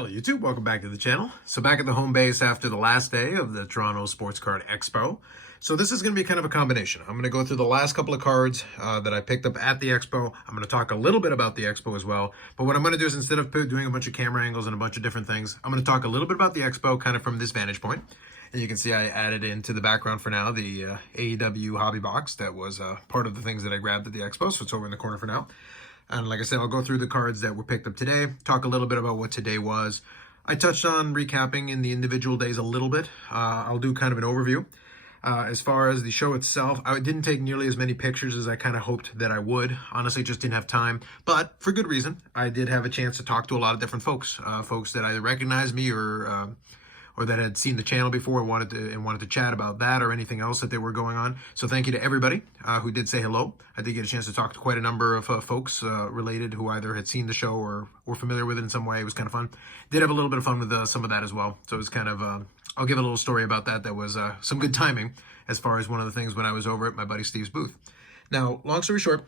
Hello YouTube, welcome back to the channel. So back at the home base after the last day of the Toronto Sports Card Expo. So this is going to be kind of a combination. I'm going to go through the last couple of cards that I picked up at the Expo. I'm going to talk a little bit about the Expo as well. But what I'm going to do is instead of doing a bunch of camera angles and a bunch of different things, I'm going to talk a little bit about the Expo kind of from this vantage point. And you can see I added into the background for now the AEW hobby box that was part of the things that I grabbed at the Expo. So it's over in the corner for now. And like I said, I'll go through the cards that were picked up today, talk a little bit about what today was. I touched on recapping in the individual days a little bit. I'll do kind of an overview. As far as the show itself, I didn't take nearly as many pictures as I kind of hoped that I would. Honestly, just didn't have time, but for good reason. I did have a chance to talk to a lot of different folks, folks that either recognized me or that had seen the channel before and wanted to chat about that or anything else that they were going on. So thank you to everybody who did say hello. I did get a chance to talk to quite a number of folks related who either had seen the show or were familiar with it in some way. It was kind of fun. Did have a little bit of fun with some of that as well. So it was kind of, I'll give a little story about that. That was some good timing as far as one of the things when I was over at my buddy Steve's booth. Now, long story short,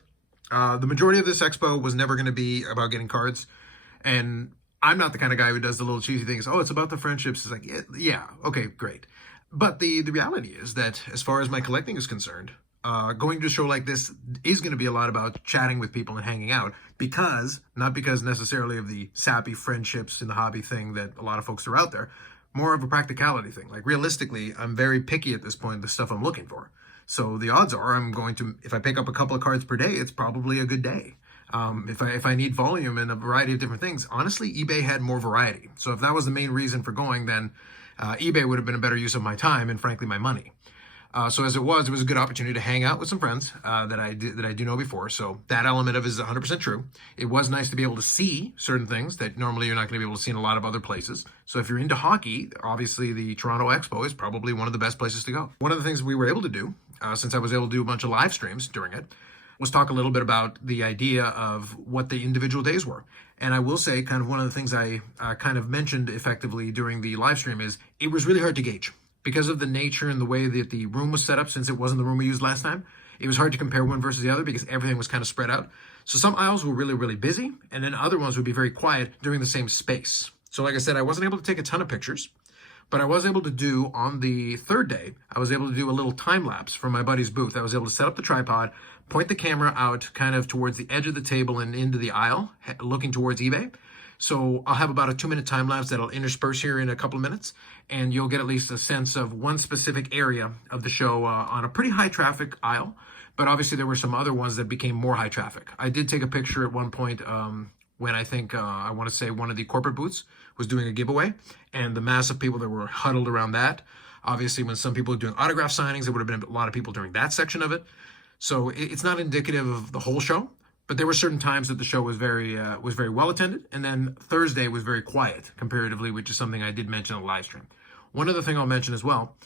the majority of this expo was never going to be about getting cards. And I'm not the kind of guy who does the little cheesy things. Oh, it's about the friendships. It's like, yeah, okay, great. But the reality is that as far as my collecting is concerned, going to a show like this is going to be a lot about chatting with people and hanging out not because necessarily of the sappy friendships in the hobby thing that a lot of folks are out there, more of a practicality thing. Like realistically, I'm very picky at this point, the stuff I'm looking for. So the odds are I'm going to, if I pick up a couple of cards per day, it's probably a good day. If I need volume and a variety of different things, honestly, eBay had more variety. So if that was the main reason for going, then eBay would have been a better use of my time and frankly my money. So as it was a good opportunity to hang out with some friends that I do know before. So that element of it is 100% true. It was nice to be able to see certain things that normally you're not going to be able to see in a lot of other places. So if you're into hockey, obviously the Toronto Expo is probably one of the best places to go. One of the things we were able to do, since I was able to do a bunch of live streams during it, was talk a little bit about the idea of what the individual days were. And I will say kind of one of the things I kind of mentioned effectively during the live stream is it was really hard to gauge because of the nature and the way that the room was set up. Since it wasn't the room we used last time, it was hard to compare one versus the other because everything was kind of spread out. So some aisles were really, really busy and then other ones would be very quiet during the same space. So like I said, I wasn't able to take a ton of pictures, but I was able to do on the third day, I was able to do a little time lapse from my buddy's booth. I was able to set up the tripod, point the camera out kind of towards the edge of the table and into the aisle, looking towards eBay. So I'll have about a 2-minute time lapse that I'll intersperse here in a couple of minutes, and you'll get at least a sense of one specific area of the show on a pretty high traffic aisle. But obviously there were some other ones that became more high traffic. I did take a picture at one point when I think, I want to say one of the corporate booths was doing a giveaway, and the mass of people that were huddled around that. Obviously, when some people were doing autograph signings, there would have been a lot of people during that section of it. So it's not indicative of the whole show, but there were certain times that the show was very well attended, and then Thursday was very quiet comparatively, which is something I did mention on the live stream. One other thing I'll mention as well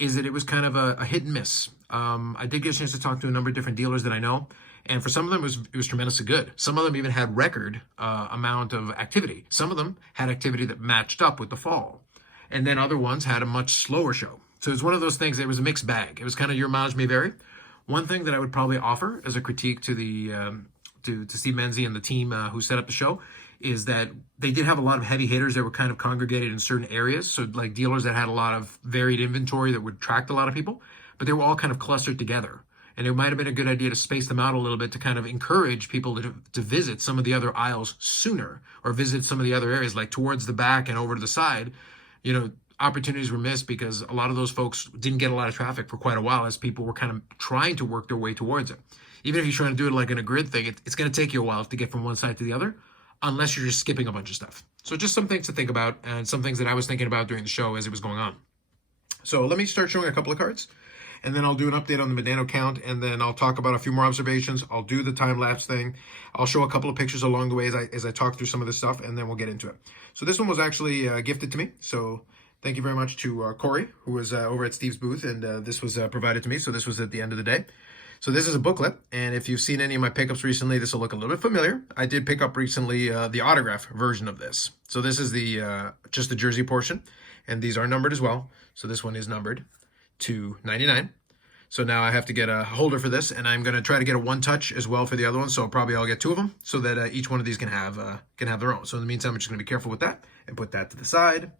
is that it was kind of a hit and miss. I did get a chance to talk to a number of different dealers that I know, and for some of them, it was tremendously good. Some of them even had record amount of activity. Some of them had activity that matched up with the fall. And then other ones had a much slower show. So it's one of those things, it was a mixed bag. It was kind of your mileage may vary. One thing that I would probably offer as a critique to the to Steve Menzie and the team who set up the show is that they did have a lot of heavy hitters that were kind of congregated in certain areas. So like dealers that had a lot of varied inventory that would attract a lot of people, but they were all kind of clustered together. And it might have been a good idea to space them out a little bit to kind of encourage people to visit some of the other aisles sooner or visit some of the other areas like towards the back and over to the side. You know, opportunities were missed because a lot of those folks didn't get a lot of traffic for quite a while as people were kind of trying to work their way towards it. Even if you're trying to do it like in a grid thing, it's going to take you a while to get from one side to the other, unless you're just skipping a bunch of stuff. So just some things to think about and some things that I was thinking about during the show as it was going on. So let me start showing a couple of cards, and then I'll do an update on the Medano count, and then I'll talk about a few more observations. I'll do the time-lapse thing. I'll show a couple of pictures along the way as I talk through some of this stuff, and then we'll get into it. So this one was actually gifted to me. So thank you very much to Corey, who was over at Steve's booth, and this was provided to me. So this was at the end of the day. So this is a booklet, and if you've seen any of my pickups recently, this will look a little bit familiar. I did pick up recently the autograph version of this. So this is the just the jersey portion, and these are numbered as well. So this one is numbered to 99. So now I have to get a holder for this, and I'm going to try to get a one-touch as well for the other one. So probably I'll get two of them so that each one of these can have their own. So in the meantime, I'm just going to be careful with that and put that to the side.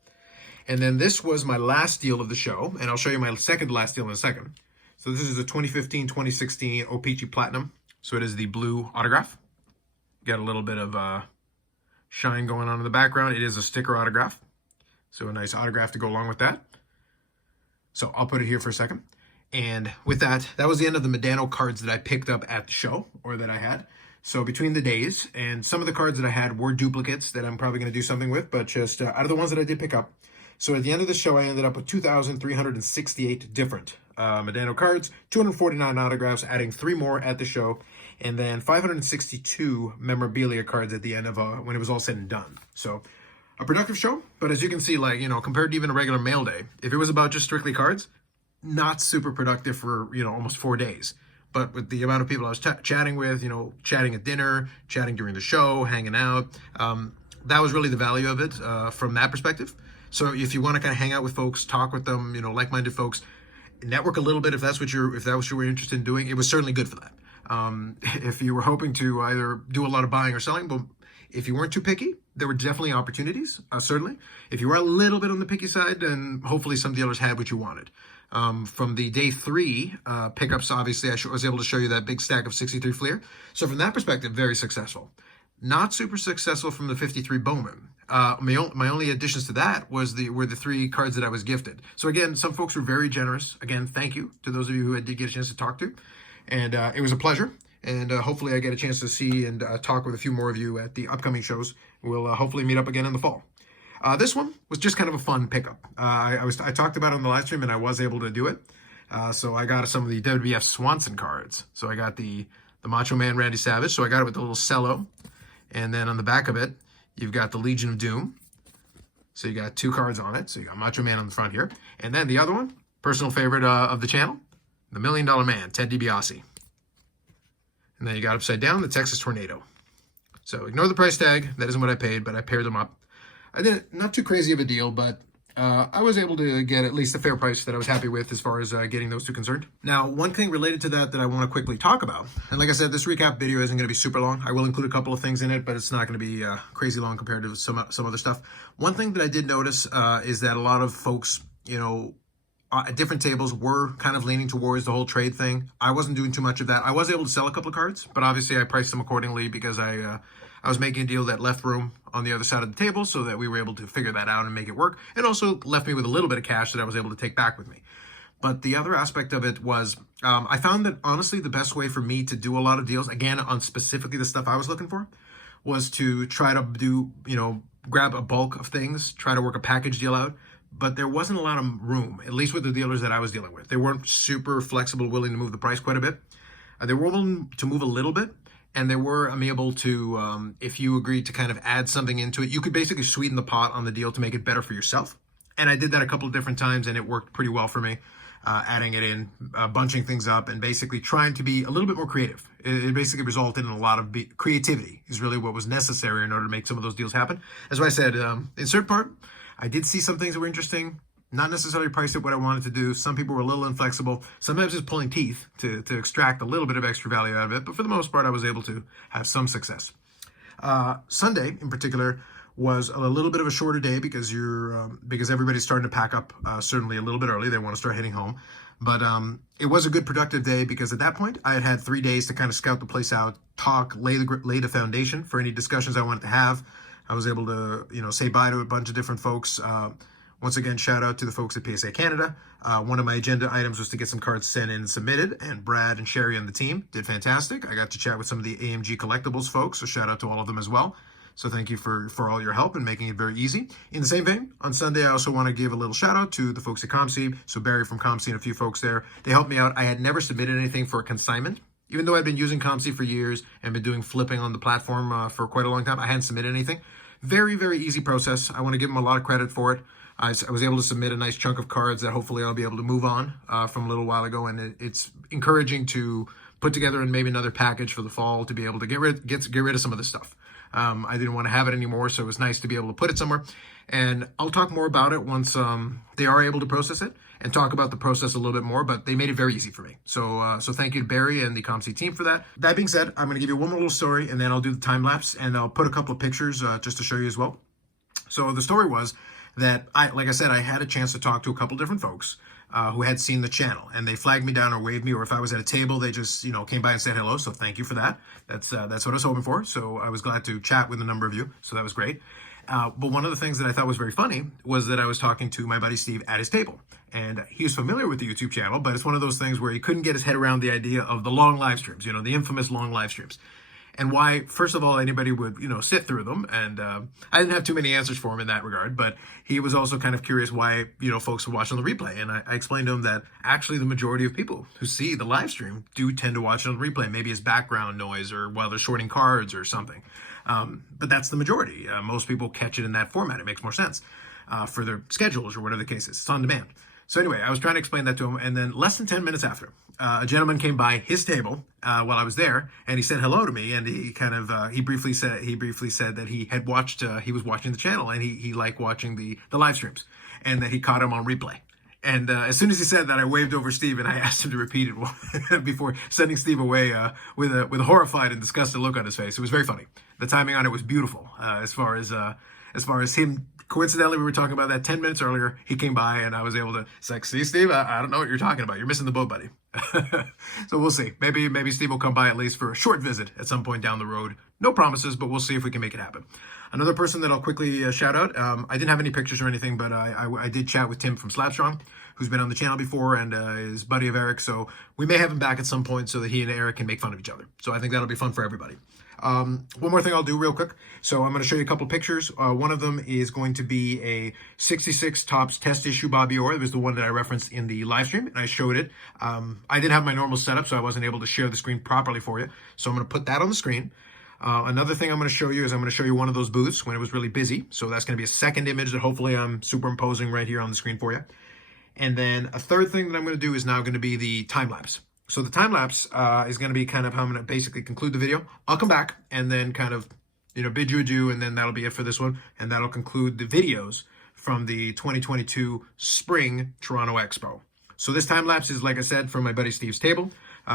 And then this was my last deal of the show, and I'll show you my second last deal in a second. So this is a 2015-2016 O-Pee-Chee Platinum. So it is the blue autograph. Got a little bit of shine going on in the background. It is a sticker autograph. So a nice autograph to go along with that. So I'll put it here for a second. And with that, that was the end of the Medano cards that I picked up at the show, or that I had. So between the days, and some of the cards that I had were duplicates that I'm probably going to do something with, but just out of the ones that I did pick up. So at the end of the show, I ended up with 2,368 different Medano cards, 249 autographs, adding 3 more at the show, and then 562 memorabilia cards at the end of when it was all said and done. So a productive show, but as you can see, like, compared to even a regular mail day, if it was about just strictly cards, not super productive for, almost 4 days. But with the amount of people I was chatting with, chatting at dinner, chatting during the show, hanging out, that was really the value of it from that perspective. So if you want to kind of hang out with folks, talk with them, like-minded folks, network a little bit if that's what you were interested in doing, it was certainly good for that. If you were hoping to either do a lot of buying or selling, but if you weren't too picky, there were definitely opportunities, certainly. If you were a little bit on the picky side, then hopefully some dealers had what you wanted. From the day 3 pickups, obviously, I was able to show you that big stack of 63 Fleer. So from that perspective, very successful. Not super successful from the 53 Bowman. My only additions to that were the 3 cards that I was gifted. So again, some folks were very generous. Again, thank you to those of you who I did get a chance to talk to. And it was a pleasure. And hopefully I get a chance to see and talk with a few more of you at the upcoming shows. We'll hopefully meet up again in the fall. This one was just kind of a fun pickup. I talked about it on the live stream, and I was able to do it. So I got some of the WWF Swanson cards. So I got the Macho Man Randy Savage. So I got it with the little cello. And then on the back of it, you've got the Legion of Doom. So you got 2 cards on it. So you got Macho Man on the front here. And then the other one, personal favorite of the channel, the $1 Million Man, Ted DiBiase. And then you got upside down the Texas Tornado. So ignore the price tag. That isn't what I paid, but I paired them up. I didn't, not too crazy of a deal, but I was able to get at least a fair price that I was happy with as far as getting those 2 concerned. Now, one thing related to that I want to quickly talk about, and like I said, this recap video isn't going to be super long. I will include a couple of things in it, but it's not going to be crazy long compared to some other stuff. One thing that I did notice is that a lot of folks, at different tables were kind of leaning towards the whole trade thing. I wasn't doing too much of that. I was able to sell a couple of cards, but obviously I priced them accordingly because I was making a deal that left room on the other side of the table so that we were able to figure that out and make it work, and also left me with a little bit of cash that I was able to take back with me. But the other aspect of it was I found that honestly the best way for me to do a lot of deals, again on specifically the stuff I was looking for, was to try to do, grab a bulk of things, try to work a package deal out. But there wasn't a lot of room, at least with the dealers that I was dealing with. They weren't super flexible, willing to move the price quite a bit. They were willing to move a little bit, and they were amenable to, if you agreed to kind of add something into it, you could basically sweeten the pot on the deal to make it better for yourself. And I did that a couple of different times, and it worked pretty well for me, adding it in, bunching things up, and basically trying to be a little bit more creative. It basically resulted in a lot of creativity is really what was necessary in order to make some of those deals happen. As I said, insert part, I did see some things that were interesting, not necessarily priced at what I wanted to do. Some people were a little inflexible. Sometimes just pulling teeth to extract a little bit of extra value out of it. But for the most part, I was able to have some success. Sunday, in particular, was a little bit of a shorter day because because everybody's starting to pack up certainly a little bit early. They want to start heading home. But it was a good productive day because at that point, I had had 3 days to kind of scout the place out, talk, lay the foundation for any discussions I wanted to have. I was able to, say bye to a bunch of different folks. Once again, shout out to the folks at PSA Canada. One of my agenda items was to get some cards sent in and submitted, and Brad and Sherry on the team did fantastic. I got to chat with some of the AMG Collectibles folks, so shout out to all of them as well. So thank you for all your help and making it very easy. In the same vein, on Sunday, I also want to give a little shout out to the folks at ComC. So Barry from ComC and a few folks there. They helped me out. I had never submitted anything for a consignment. Even though I'd been using ComC for years and been doing flipping on the platform for quite a long time, I hadn't submitted anything. Very, very easy process. I want to give them a lot of credit for it. I was able to submit a nice chunk of cards that hopefully I'll be able to move on from a little while ago, and it's encouraging to put together maybe another package for the fall to be able to get rid of some of this stuff. I didn't want to have it anymore, so it was nice to be able to put it somewhere. And I'll talk more about it once they are able to process it and talk about the process a little bit more, but they made it very easy for me. So thank you to Barry and the ComC team for that. That being said, I'm going to give you one more little story, and then I'll do the time lapse, and I'll put a couple of pictures just to show you as well. So the story was that like I said, I had a chance to talk to a couple different folks who had seen the channel, and they flagged me down or waved me, or if I was at a table, they just, came by and said hello. So thank you for that. That's what I was hoping for. So I was glad to chat with a number of you. So that was great. But one of the things that I thought was very funny was that I was talking to my buddy Steve at his table, and he was familiar with the YouTube channel, but it's one of those things where he couldn't get his head around the idea of the long live streams, the infamous long live streams. And why, first of all, anybody would, sit through them. And I didn't have too many answers for him in that regard, but he was also kind of curious why, folks would watch on the replay. And I explained to him that actually the majority of people who see the live stream do tend to watch it on the replay, maybe as background noise or while they're shorting cards or something. But that's the majority. Most people catch it in that format. It makes more sense for their schedules or whatever the case is. It's on demand. So anyway, I was trying to explain that to him, and then less than 10 minutes after, a gentleman came by his table while I was there, and he said hello to me, and he kind of he briefly said that he had watched he was watching the channel, and he liked watching the live streams, and that he caught him on replay. And as soon as he said that, I waved over Steve and I asked him to repeat it before sending Steve away with a horrified and disgusted look on his face. It was very funny. The timing on it was beautiful. As far as him, coincidentally, we were talking about that 10 minutes earlier. He came by and I was able to say, "See, Steve, I don't know what you're talking about. You're missing the boat, buddy." So we'll see. Maybe Steve will come by at least for a short visit at some point down the road. No promises, but we'll see if we can make it happen. Another person that I'll quickly shout out, I didn't have any pictures or anything, but I did chat with Tim from Slapstrong, who's been on the channel before and is buddy of Eric. So we may have him back at some point so that he and Eric can make fun of each other. So I think that'll be fun for everybody. One more thing I'll do real quick. So I'm going to show you a couple pictures. One of them is going to be a 66 Topps test issue Bobby Orr. It was the one that I referenced in the live stream, and I showed it. I didn't have my normal setup, so I wasn't able to share the screen properly for you. So I'm going to put that on the screen. Another thing I'm going to show you is I'm going to show you one of those booths when it was really busy. So that's going to be a second image that hopefully I'm superimposing right here on the screen for you. And then a third thing that I'm going to do is now going to be the time lapse. So the time lapse is going to be kind of how I'm going to basically conclude the video. I'll come back and then kind of, bid you adieu, and then that'll be it for this one. And that'll conclude the videos from the 2022 Spring Toronto Expo. So this time lapse is, like I said, from my buddy Steve's table.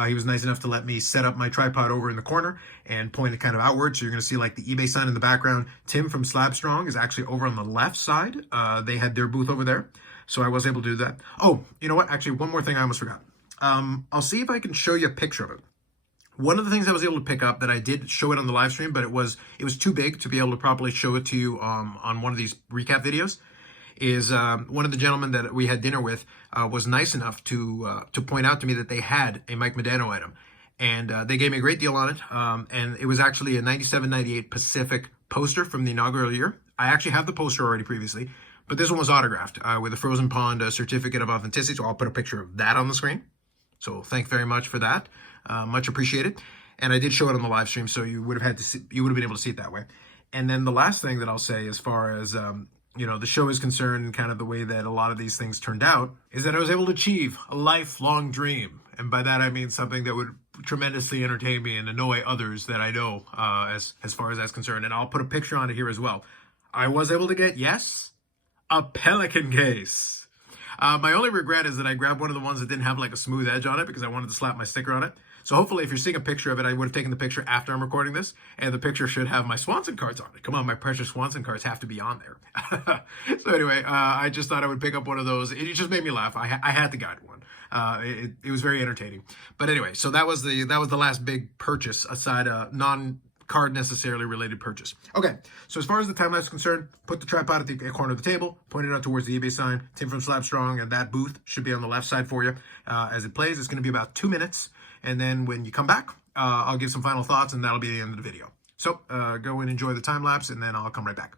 He was nice enough to let me set up my tripod over in the corner and point it kind of outward. So you're going to see like the eBay sign in the background. Tim from Slapstrong is actually over on the left side. They had their booth over there. So I was able to do that. Oh, you know what? Actually, one more thing I almost forgot. I'll see if I can show you a picture of it. One of the things I was able to pick up that I did show it on the live stream, but it was too big to be able to properly show it to you on one of these recap videos, is one of the gentlemen that we had dinner with was nice enough to point out to me that they had a Mike Modano item. And they gave me a great deal on it. And it was actually a 97-98 Pacific poster from the inaugural year. I actually have the poster already previously, but this one was autographed with a Frozen Pond certificate of authenticity. So I'll put a picture of that on the screen. So thank you very much for that. Much appreciated. And I did show it on the live stream, so you would have been able to see it that way. And then the last thing that I'll say, as far as the show is concerned, and kind of the way that a lot of these things turned out, is that I was able to achieve a lifelong dream. And by that I mean something that would tremendously entertain me and annoy others that I know as far as that's concerned. And I'll put a picture on it here as well. I was able to get, yes, a Pelican case. My only regret is that I grabbed one of the ones that didn't have like a smooth edge on it because I wanted to slap my sticker on it. So hopefully if you're seeing a picture of it, I would have taken the picture after I'm recording this, and the picture should have my Swanson cards on it. Come on, my precious Swanson cards have to be on there. So anyway, I just thought I would pick up one of those. It just made me laugh. I had to get one. It was very entertaining. But anyway, so that was the last big purchase aside non-card necessarily related purchase. Okay, so as far as the time lapse is concerned, put the tripod at the corner of the table, point it out towards the eBay sign. Tim from Slapstrong, and that booth should be on the left side for you. As it plays, it's going to be about 2 minutes. And then when you come back, I'll give some final thoughts, and that'll be the end of the video. So go and enjoy the time lapse, and then I'll come right back.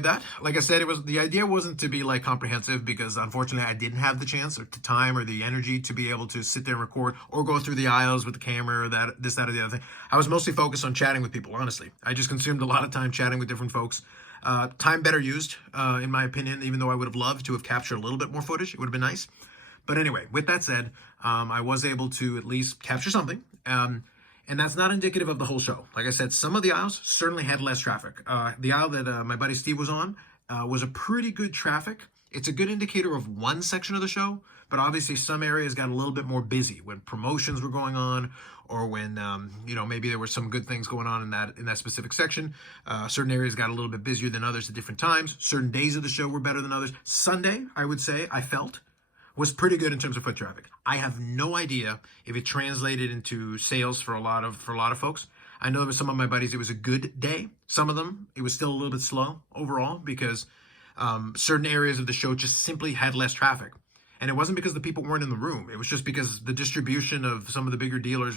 enjoyed that. Like I said, the idea wasn't to be like comprehensive, because unfortunately I didn't have the chance or the time or the energy to be able to sit there and record or go through the aisles with the camera or that, this, that, or the other thing. I was mostly focused on chatting with people, honestly. I just consumed a lot of time chatting with different folks. Time better used, in my opinion, even though I would have loved to have captured a little bit more footage. It would have been nice. But anyway, with that said, I was able to at least capture something. And that's not indicative of the whole show. Like I said, some of the aisles certainly had less traffic. The aisle that my buddy Steve was on was a pretty good traffic. It's a good indicator of one section of the show, but obviously some areas got a little bit more busy when promotions were going on, or when maybe there were some good things going on in that specific section. Certain areas got a little bit busier than others at different times. Certain days of the show were better than others. Sunday, I would say, I felt, was pretty good in terms of foot traffic. I have no idea if it translated into sales for a lot of folks. I know with some of my buddies, it was a good day. Some of them, it was still a little bit slow overall, because certain areas of the show just simply had less traffic. And it wasn't because the people weren't in the room. It was just because the distribution of some of the bigger dealers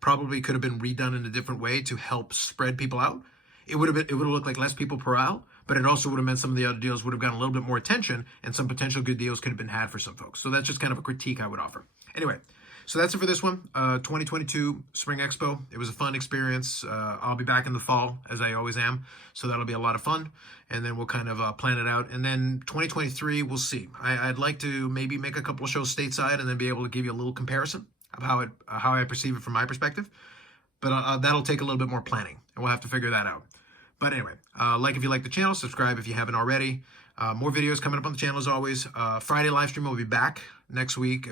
could have been redone in a different way to help spread people out. It would have looked like less people per aisle, but it also would have meant some of the other deals would have gotten a little bit more attention, and some potential good deals could have been had for some folks. So that's just kind of a critique I would offer. Anyway, so that's it for this one. 2022 Spring Expo. It was a fun experience. I'll be back in the fall, as I always am. So that'll be a lot of fun. And then we'll kind of plan it out. And then 2023, we'll see. I'd like to maybe make a couple of shows stateside and then be able to give you a little comparison of how I perceive it from my perspective. But that'll take a little bit more planning, and we'll have to figure that out. But anyway, like if you like the channel, subscribe if you haven't already. More videos coming up on the channel as always. Friday live stream will be back next week.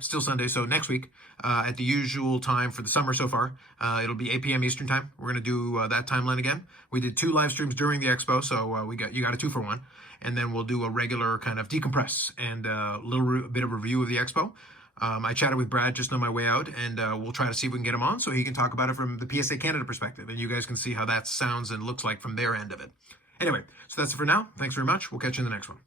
Still Sunday, so next week at the usual time for the summer so far. It'll be 8 p.m. Eastern time. We're going to do that timeline again. We did 2 live streams during the expo, so you got a 2-for-1. And then we'll do a regular kind of decompress and a little bit of review of the expo. I chatted with Brad just on my way out, and we'll try to see if we can get him on so he can talk about it from the PSA Canada perspective, and you guys can see how that sounds and looks like from their end of it. Anyway, so that's it for now. Thanks very much. We'll catch you in the next one.